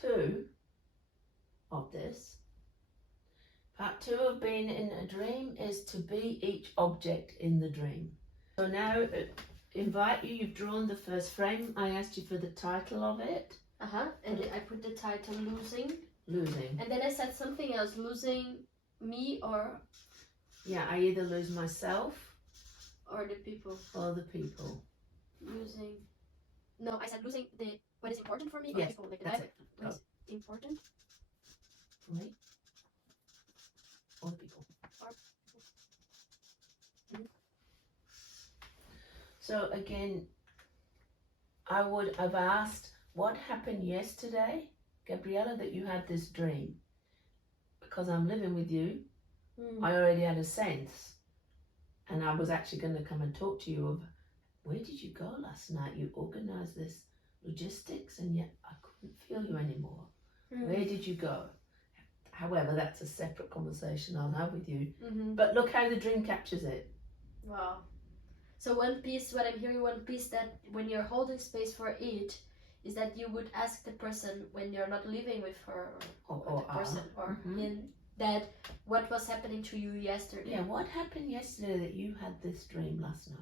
2 of this. Part 2 of being in a dream is to be each object in the dream. So now invite you, you've drawn the first frame. I asked you for the title of it. And I put the title Losing. Losing. And then I said something else, losing me or... Yeah, I either lose myself. Or the people. Or the people. Losing... No, I said losing what is important for me or yes, people. Like that's it. What is important? For me? Or people. So again, I would have asked, what happened yesterday, Gabriela, that you had this dream? Because I'm living with you, I already had a sense, and I was actually going to come and talk to you of, where did you go last night? You organised this logistics and yet I couldn't feel you anymore. Where did you go? However, that's a separate conversation I'll have with you. But look how the dream captures it. Wow. So one piece, what I'm hearing, one piece that when you're holding space for it, is that you would ask the person when you're not living with her or the person or him, that what was happening to you yesterday. Yeah, what happened yesterday that you had this dream last night?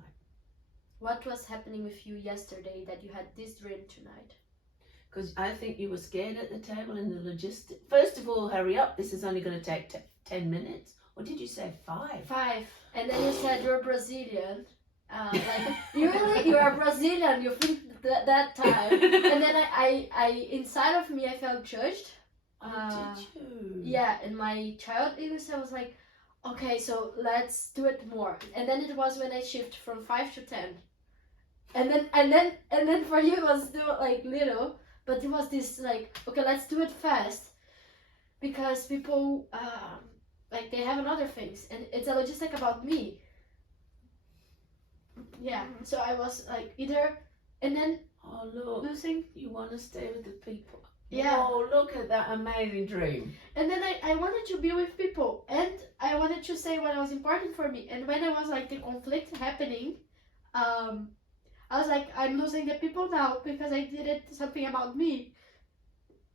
What was happening with you yesterday that you had this dream tonight? Because I think you were scared at the table in the logistics. First of all, hurry up, this is only going to take 10 minutes. Or did you say 5? 5. And then you said you're Brazilian. Like, you are Brazilian, you think that time. And then I inside of me, I felt judged. Did you? Yeah, and my child English, I was like, okay, so let's do it more. And then it was when I shift from 5 to 10. And then for you it was still like little, but it was this like, okay, let's do it fast. Because people, like they have other things, and it's a logistic about me. Yeah, so I was like either, and then losing. You want to stay with the people. Yeah. Oh, look at that amazing dream. And then I wanted to be with people, and I wanted to say what was important for me. And when I was like the conflict happening, I was like, I'm losing the people now because I did it something about me.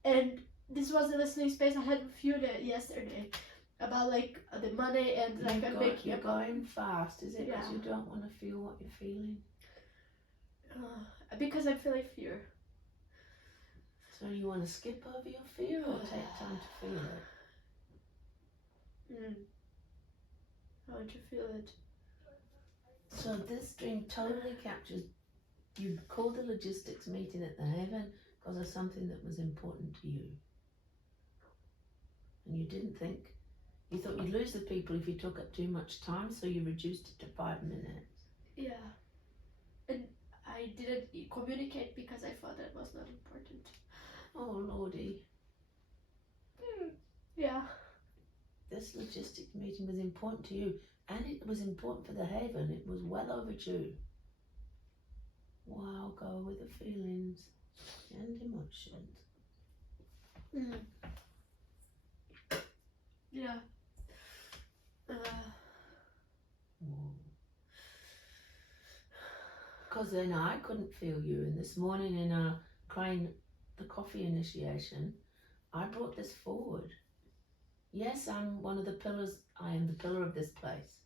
And this was the listening space I had with you yesterday. About like the money and like you're going fast, is it? Because Yeah. you don't want to feel what you're feeling. Because I'm feeling fear. So you want to skip over your fear or take time to feel it? I want to feel it. So this dream totally captures, you called the logistics meeting at the Haven because of something that was important to you. And you didn't think, you thought you'd lose the people if you took up too much time, so you reduced it to 5 minutes. Yeah. And I didn't communicate because I thought that was not important. Oh, Lordy. Yeah. This logistics meeting was important to you, and it was important for the Haven. It was well overdue. Wow, go with the feelings and emotions. Yeah. Because then I couldn't feel you, and this morning in our crying the coffee initiation, I brought this forward. Yes, I'm one of the pillars. I am the pillar of this place.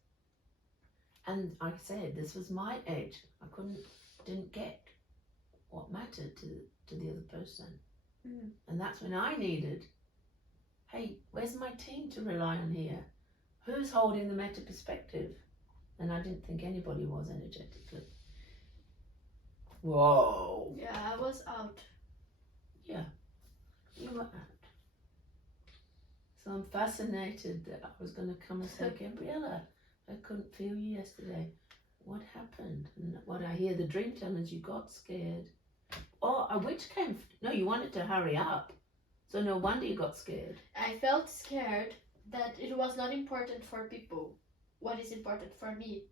And I said this was my edge. I didn't get what mattered to the other person. And that's when I needed, hey, where's my team to rely on here? Who's holding the meta perspective? And I didn't think anybody was energetically. Whoa. Yeah, I was out. Yeah, you were out. So I'm fascinated that I was going to come and say, Gabriela, I couldn't feel you yesterday. What happened? And what I hear the dream telling is you got scared. Oh, a witch came. No, you wanted to hurry up. So no wonder you got scared. I felt scared that it was not important for people. What is important for me?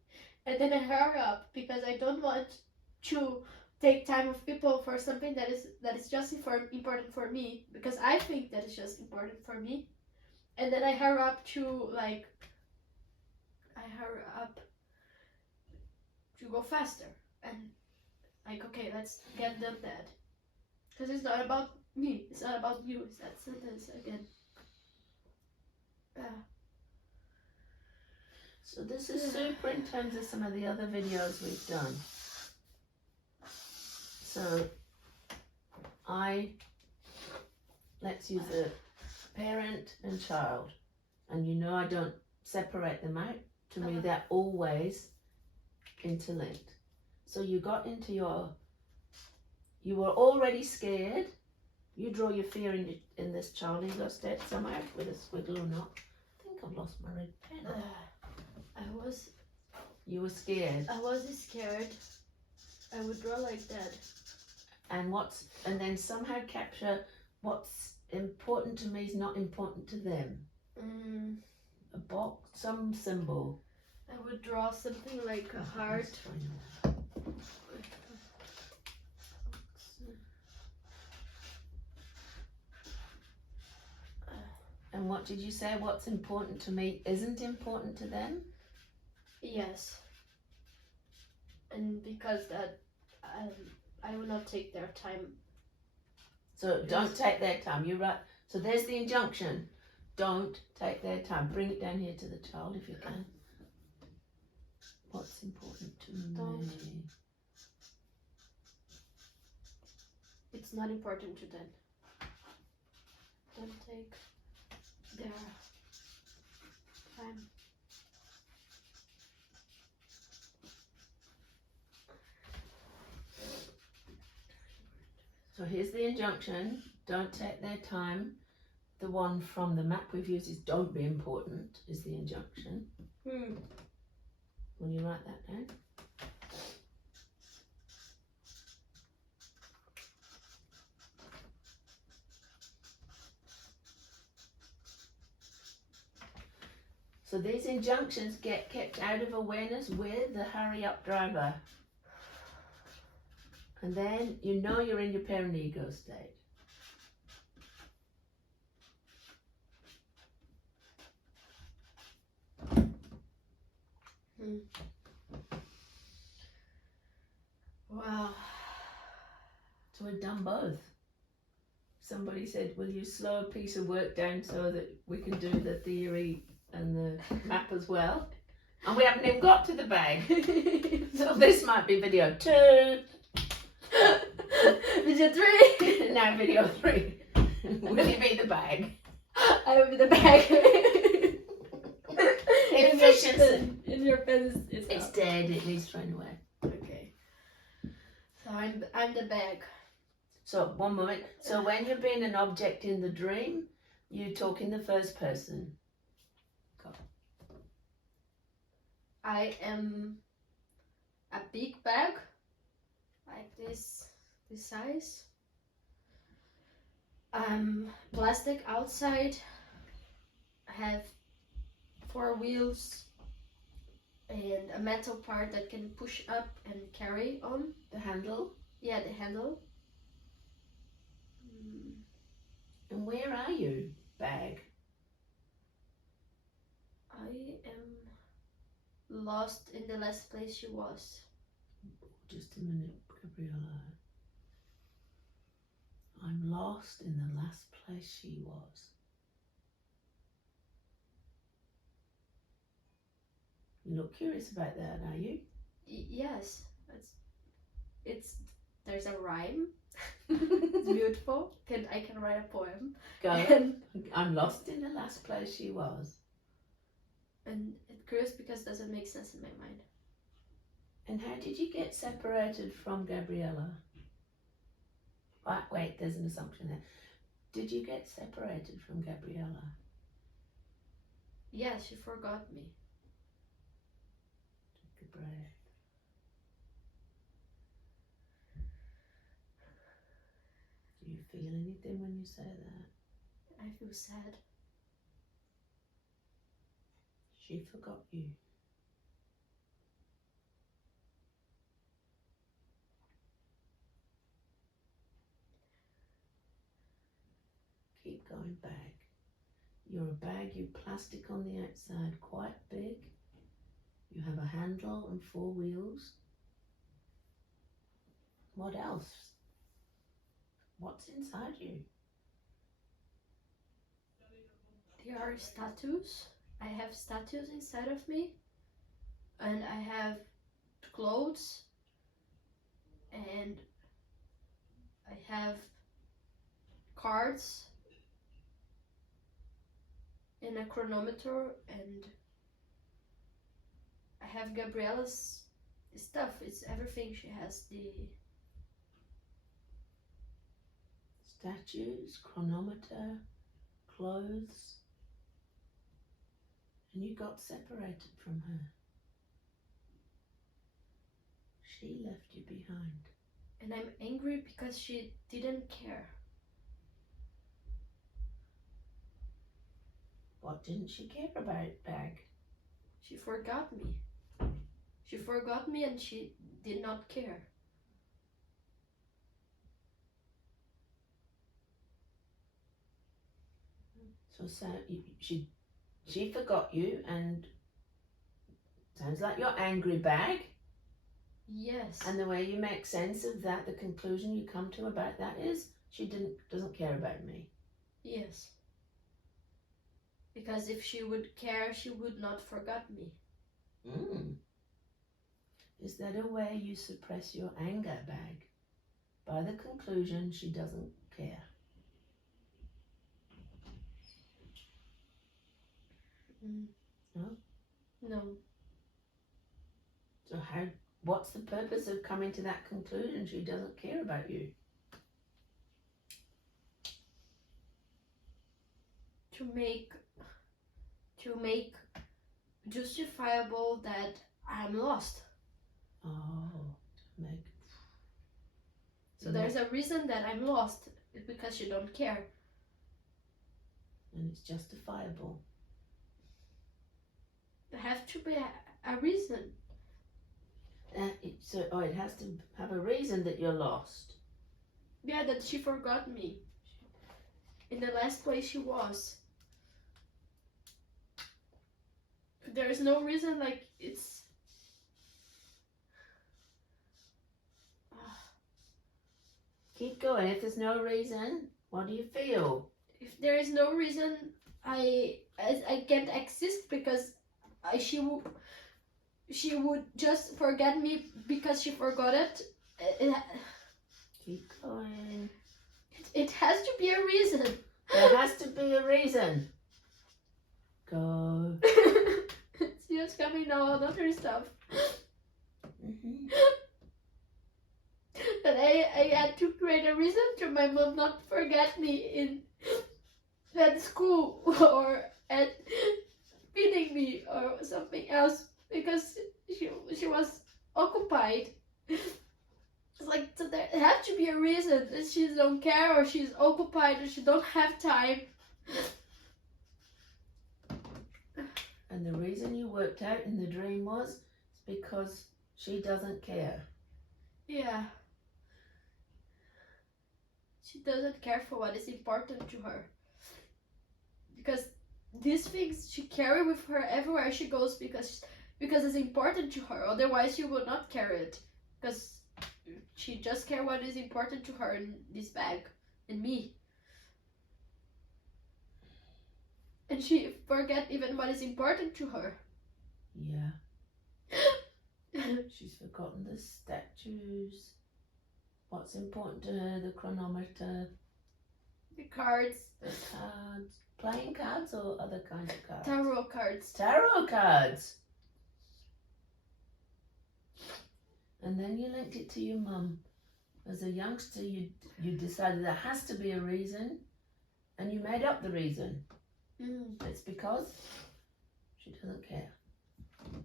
And then I hurry up because I don't want to take time with people for something that is just important for me, because I think that is just important for me. And then I hurry up to go faster and like, okay, let's get done that, because it's not about Me. It's not about you. It's that sentence again. So this is super in terms of some of the other videos we've done. So let's use a parent and child. And you know I don't separate them out. To me, they're always interlinked. So you got into you were already scared. You draw your fear in this child ego state somehow with a squiggle or not. I think I've lost my red pen. You were scared. I wasn't scared. I would draw like that. And then somehow capture what's important to me is not important to them. A box, some symbol. I would draw something like a heart. And what did you say? What's important to me isn't important to them? Yes. And because that, I will not take their time. So don't take their time. You're right. So there's the injunction. Don't take their time. Bring it down here to the child if you can. What's important to me? It's not important to them. Don't take their time. So here's the injunction. Don't take their time. The one from the map we've used is don't be important is the injunction. Will you write that down? So these injunctions get kept out of awareness with the hurry up driver. And then you know you're in your parent ego state. Wow. So we've done both. Somebody said, will you slow a piece of work down so that we can do the theory and the map as well? And we haven't even got to the bag. So this might be video 2. Video 3. Now video 3. Will you be the bag? I will be the bag. Efficiency. In your pen, It's dead. It needs thrown away. Okay. So I'm the bag. So one moment. So when you're being an object in the dream, you talk in the first person. Go. I am a big bag, like this size. Plastic outside. I have 4 wheels and a metal part that can push up and carry on. The handle. Yeah, the handle. And where are you, bag? I am lost in the last place she was. Just a minute, Gabriela. I'm lost in the last place she was. You look curious about that, are you? Yes, there's a rhyme. It's beautiful. I can write a poem. Go. And I'm lost in the last place she was. it's curious because it doesn't make sense in my mind. And how did you get separated from Gabriela? Wait, there's an assumption there. Did you get separated from Gabriela? Yeah, she forgot me. Take a breath. Do you feel anything when you say that? I feel sad. She forgot you. Keep going back. You're a bag, you plastic on the outside, quite big. You have a handle and 4 wheels. What else? What's inside you? There are statues. I have statues inside of me. And I have clothes. And I have cards. And a chronometer. And I have Gabriela's stuff. It's everything. She has the statues, chronometer, clothes. And you got separated from her. She left you behind. And I'm angry because she didn't care. What didn't she care about, Bag? She forgot me. She forgot me and she did not care. So she forgot you, and sounds like you're angry, Bag. Yes. And the way you make sense of that, the conclusion you come to about that is she doesn't care about me. Yes. Because if she would care, she would not forget me. Is that a way you suppress your anger, Bag? By the conclusion she doesn't care. No? No. So what's the purpose of coming to that conclusion she doesn't care about you? To make justifiable that I'm lost. Oh, to make. So there's a reason that I'm lost. It's because you don't care. And it's justifiable. There has to be a reason. It has to have a reason that you're lost. Yeah, that she forgot me. In the last place she was. There is no reason, like, it's... Keep going. If there's no reason, what do you feel? If there is no reason, I can't exist because she would just forget me because she forgot it. Keep going. It has to be a reason. There has to be a reason. Go. It's just coming now on other stuff. But I had to create a reason to my mom not forget me at school or at feeding me or something else because she was occupied. It's like, so there has to be a reason that she don't care or she's occupied or she don't have time. And the reason you worked out in the dream was because she doesn't care. Yeah. She doesn't care for what is important to her. Because these things she carry with her everywhere she goes because it's important to her. Otherwise she would not carry it. Because she just cares what is important to her in this bag. And me. And she forget even what is important to her. Yeah. She's forgotten the statues. What's important to her, the chronometer. The cards. The cards. Playing cards or other kinds of cards? Tarot cards. Tarot cards. And then you linked it to your mum. As a youngster, you decided there has to be a reason, and you made up the reason. It's because she doesn't care.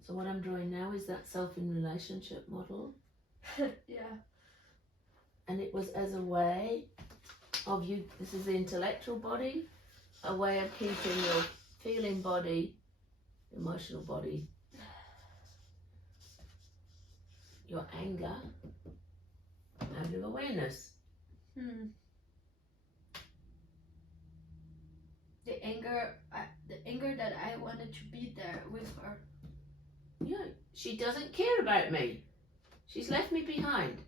So what I'm drawing now is that self in relationship model. Yeah. And it was as a way of you, this is the intellectual body, a way of keeping your feeling body, emotional body, your anger out of awareness. The anger that I wanted to be there with her. Yeah, she doesn't care about me. She's left me behind.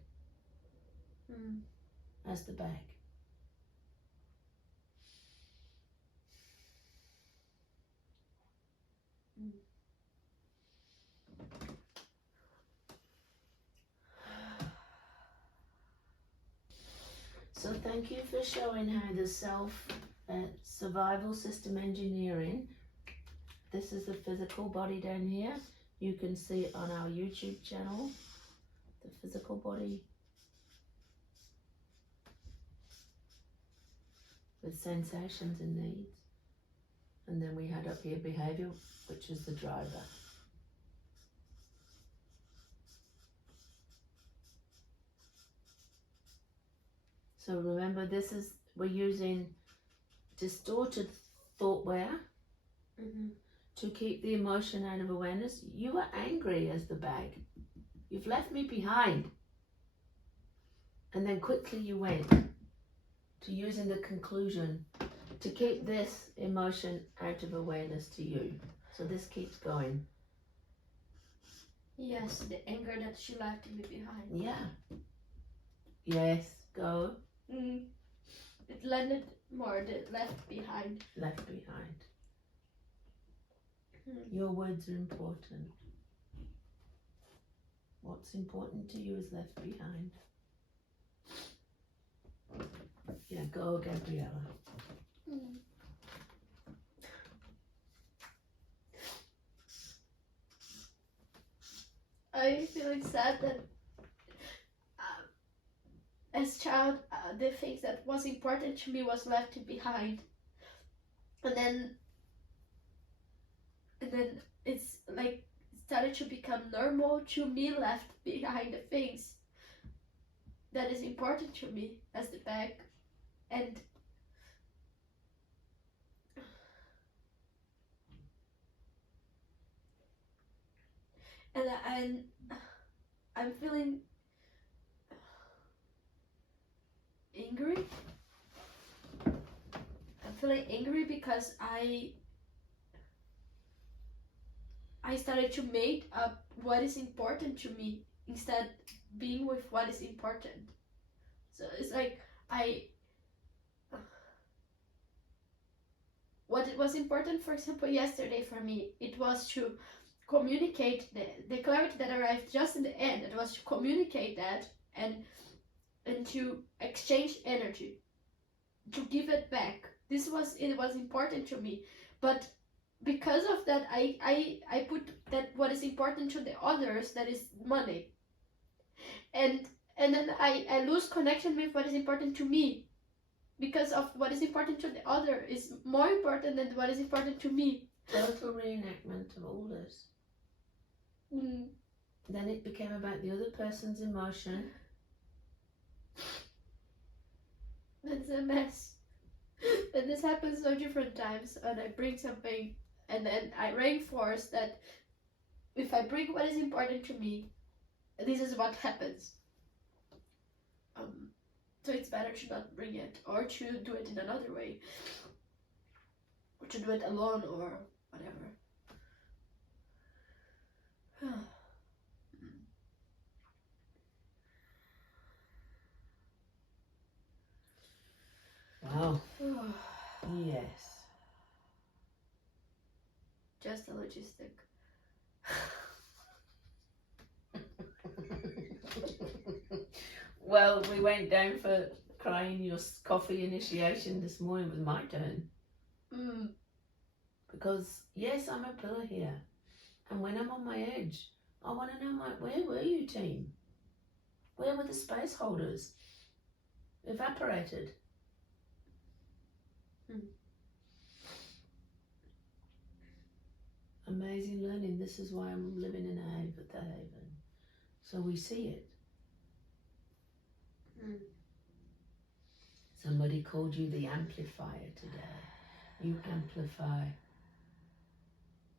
As the bag. So thank you for showing how the survival system engineering. This is the physical body down here. You can see it on our YouTube channel, the physical body with sensations and needs. And then we had up here behavior, which is the driver. So remember, we're using distorted thoughtware to keep the emotion out of awareness. You were angry as the bag. You've left me behind. And then quickly you went to using the conclusion to keep this emotion out of awareness to you. So this keeps going. Yes, the anger that she left me behind. Yeah. Yes, go. It landed more, the left behind. Left behind. Your words are important. What's important to you is left behind. Yeah, go, Gabriela. I feel sad that as child, the things that was important to me was left behind, and then it's like it started to become normal to me left behind the things that is important to me as the bag, and I'm feeling angry. I'm feeling angry because I started to make up what is important to me instead being with what is important. So it's like what it was important, for example, yesterday for me, it was to communicate the clarity that arrived just in the end. It was to communicate that and to exchange energy, to give it back. It was important to me, but because of that, I put that what is important to the others, that is money, and then I lose connection with what is important to me, because of what is important to the other is more important than what is important to me. Total reenactment of all this. Then it became about the other person's emotion. It's a mess. And this happens so different times, and I bring something, and then I reinforce that if I bring what is important to me, this is what happens. So it's better to not bring it, or to do it in another way, or to do it alone, or whatever. Wow. Yes. Just a logistic. Well, we went down for crying your coffee initiation this morning. It was my turn. Because, yes, I'm a pillar here. And when I'm on my edge, I want to know, where were you, team? Where were the space holders? Evaporated. Amazing learning. This is why I'm living in a haven, the haven. So we see it. Somebody called you the amplifier today. You amplify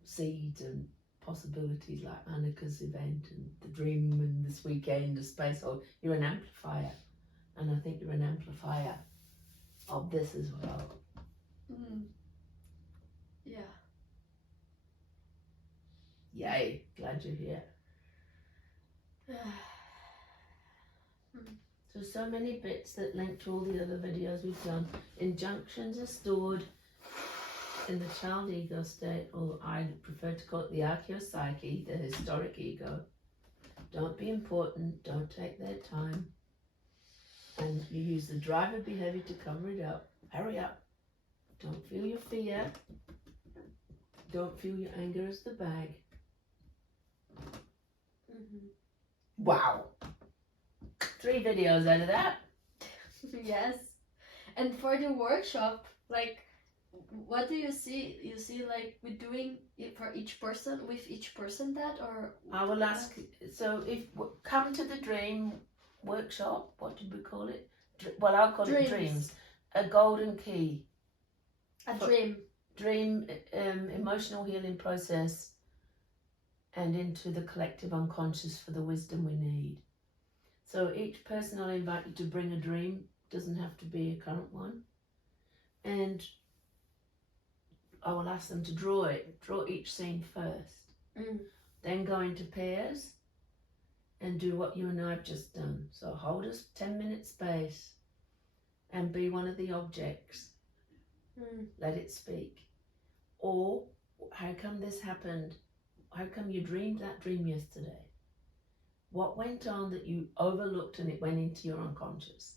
seeds and possibilities like Annika's event and the dream and this weekend, the space hole. You're an amplifier. And I think you're an amplifier of this as well. Yeah. Yay, glad you're here. So many bits that link to all the other videos we've done. Injunctions are stored in the child ego state, or I prefer to call it the archaeopsyche, the historic ego. Don't be important, don't take their time. And you use the driver behavior to cover it up. Hurry up. Don't feel your fear. Don't feel your anger as the bag. Mm-hmm. Wow. 3 videos out of that. Yes. And for the workshop, like, what do you see? You see, like, we're doing it for each person, with each person that, or? I will ask, so if, come to the dream workshop, what did we call it? Well, I'll call it dreams. A golden key. A dream. Dream, emotional healing process, and into the collective unconscious for the wisdom we need. So each person I'll invite you to bring a dream, doesn't have to be a current one. And I will ask them to draw each scene first. Then go into pairs and do what you and I have just done. So hold a 10-minute space and be one of the objects. Let it speak. Or, how come this happened? How come you dreamed that dream yesterday? What went on that you overlooked and it went into your unconscious?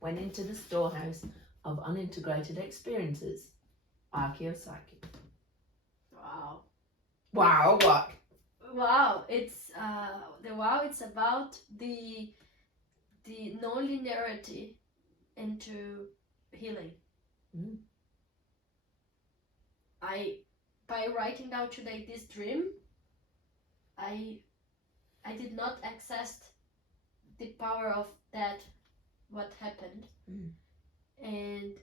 Went into the storehouse of unintegrated experiences. Archaeopsychic. Wow. Wow, what? Wow, it's it's about the non-linearity into healing. By writing down today this dream, I did not access the power of that, what happened, and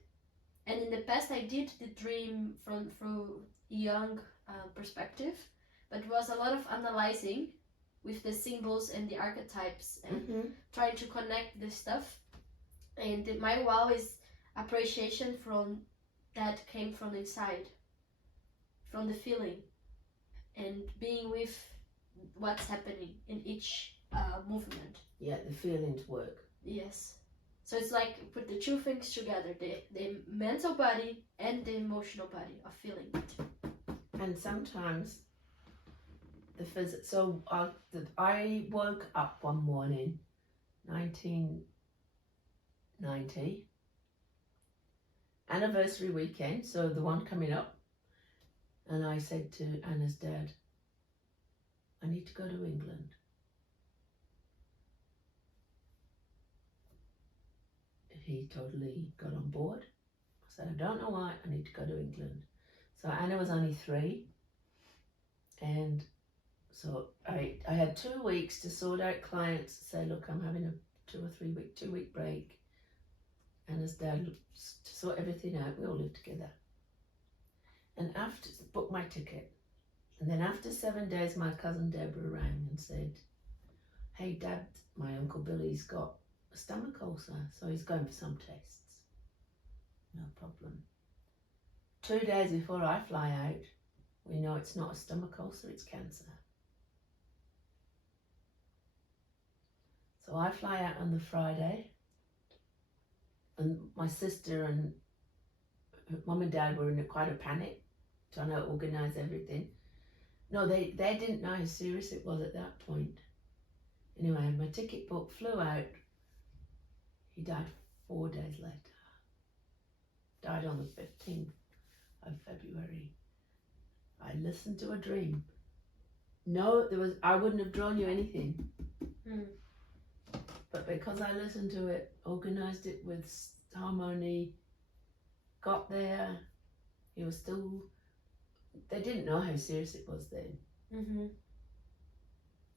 in the past I did the dream through young perspective, but it was a lot of analyzing with the symbols and the archetypes and trying to connect this stuff. And my wow is appreciation from that came from inside, from the feeling, and being with what's happening in each movement. Yeah, the feelings work. Yes. So it's like put the 2 things together, the mental body and the emotional body of feeling it. And sometimes the physics. So I woke up one morning, 1990, anniversary weekend, so the one coming up, and I said to Anna's dad, I need to go to England. He totally got on board. I said, I don't know why, I need to go to England. So Anna was only 3, and so I had 2 weeks to sort out clients, say, look, I'm having a 2 week break. Anna's dad, to sort everything out, we all live together. And after, booked my ticket. And then after 7 days, my cousin Deborah rang and said, hey Dad, my Uncle Billy's got a stomach ulcer, so he's going for some tests. No problem. 2 days before I fly out, we know it's not a stomach ulcer, it's cancer. So I fly out on the Friday, and my sister and Mum and Dad were in quite a panic, trying to organise everything. No, they didn't know how serious it was at that point. Anyway, I had my ticket booked, flew out. He died 4 days later. Died on the 15th of February. I listened to a dream. No, I wouldn't have drawn you anything. But because I listened to it, organised it with harmony, got there, he was still, they didn't know how serious it was then.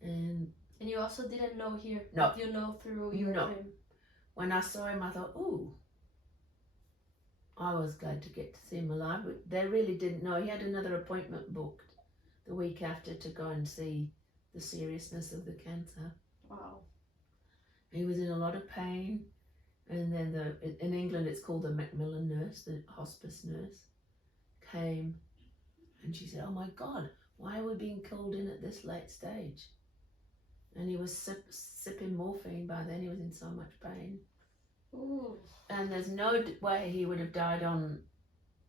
And you also didn't know here. No. You know through your dream. When I saw him, I thought, ooh, I was glad to get to see him alive. But they really didn't know. He had another appointment booked the week after to go and see the seriousness of the cancer. Wow. He was in a lot of pain. And then in England, it's called the Macmillan nurse, the hospice nurse, came and she said, oh my God, why are we being called in at this late stage? And he was sipping morphine by then. He was in so much pain. Ooh. And there's no way he would have died on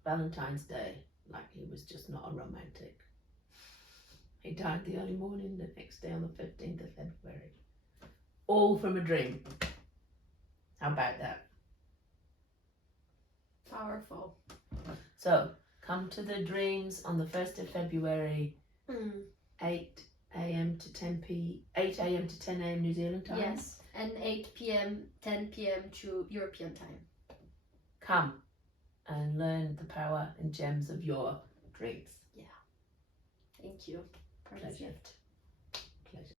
Valentine's Day. Like, he was just not a romantic. He died the early morning the next day on the 15th of February. All from a dream. How about that? Powerful. So, come to the dreams on the 1st of February, 8 a.m. to 10 a.m. New Zealand time. Yes, and 8 p.m., 10 p.m. to European time. Come and learn the power and gems of your dreams. Thank you for this Pleasure. gift. Pleasure.